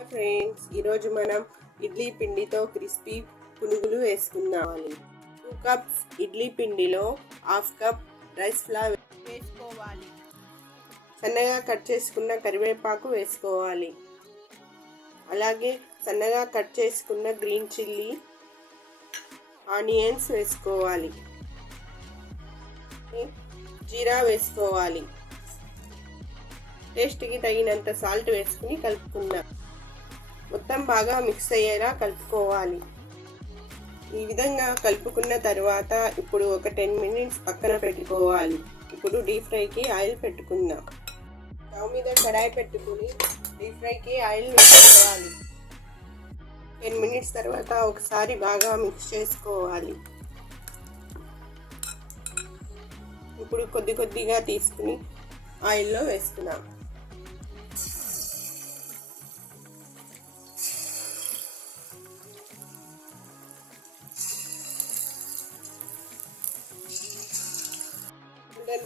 Friends, ఈరోజు మనం ఇడ్లీ పిండితో క్రిస్పీ పునుగులు వేసుకుందామని 2 కప్స్ ఇడ్లీ పిండిలో హాఫ్ కప్ రైస్ ఫ్లవర్ వేసుకోవాలి. సన్నగా కట్ చేసుకున్న కరివేపాకు వేసుకోవాలి. అలాగే సన్నగా కట్ చేసుకున్న గ్రీన్ చిల్లీ, ఆనియన్స్ వేసుకోవాలి. జీరా వేసుకోవాలి. టేస్ట్కి తగినంత సాల్ట్ వేసుకుని కలుపుకుందాం. మొత్తం బాగా మిక్స్ అయ్యేలా కలుపుకోవాలి. ఈ విధంగా కలుపుకున్న తర్వాత ఇప్పుడు ఒక 10 మినిట్స్ పక్కన పెట్టుకోవాలి. ఇప్పుడు డీప్ ఫ్రైకి ఆయిల్ పెట్టుకుందాం. స్టవ్ మీద కడాయి పెట్టుకుని డీప్ ఫ్రైకి ఆయిల్ వేసుకోవాలి. 10 మినిట్స్ తర్వాత ఒకసారి బాగా మిక్స్ చేసుకోవాలి. ఇప్పుడు కొద్దిగా తీసుకుని ఆయిల్లో వేస్తున్నాం.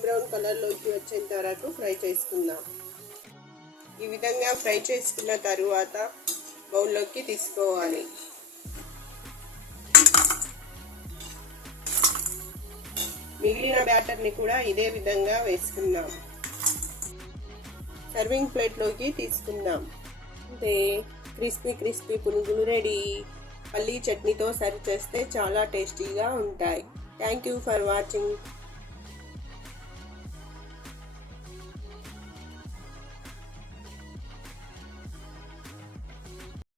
బ్రౌన్ కలర్లోకి వచ్చేంత వరకు ఫ్రై చేసుకుందాం. ఈ విధంగా ఫ్రై చేసుకున్న తరువాత బౌల్లోకి తీసుకోవాలి. మిగిలిన బ్యాటర్ని కూడా ఇదే విధంగా వేసుకుందాం. సర్వింగ్ ప్లేట్లోకి తీసుకుందాం. అంటే క్రిస్పీ పునుగులు రెడీ. పల్లీ చట్నీతో సర్వ్ చేస్తే చాలా టేస్టీగా ఉంటాయి. Thank you for watching.